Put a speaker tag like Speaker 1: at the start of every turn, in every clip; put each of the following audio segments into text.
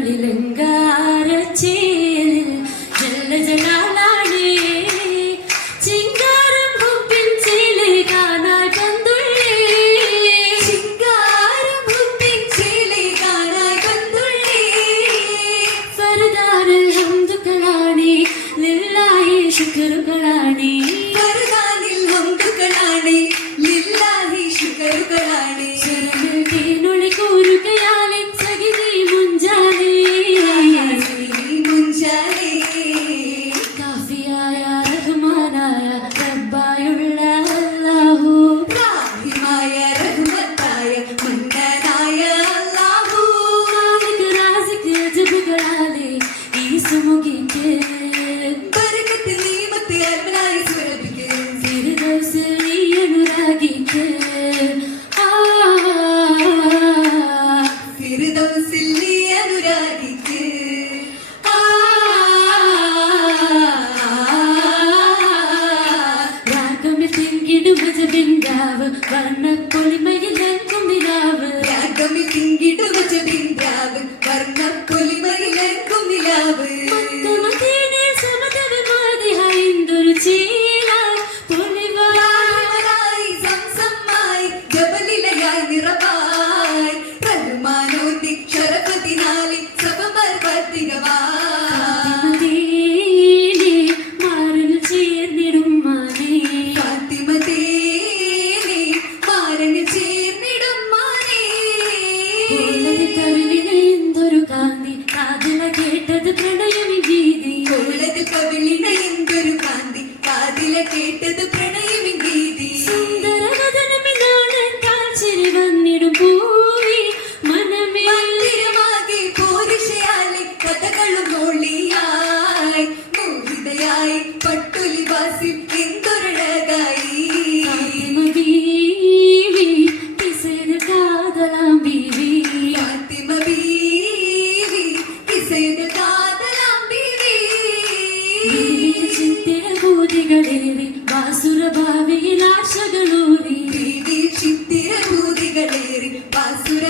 Speaker 1: കണ്ണുകളിലെങ്കാ நிலாவு வர்ண பொலிமையில் எங்கும் நிலாவு.
Speaker 2: ராகமி திங்கிடு வச்ச பிந்தியாவு வர்ண basura.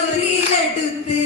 Speaker 2: எறிலெடுத்து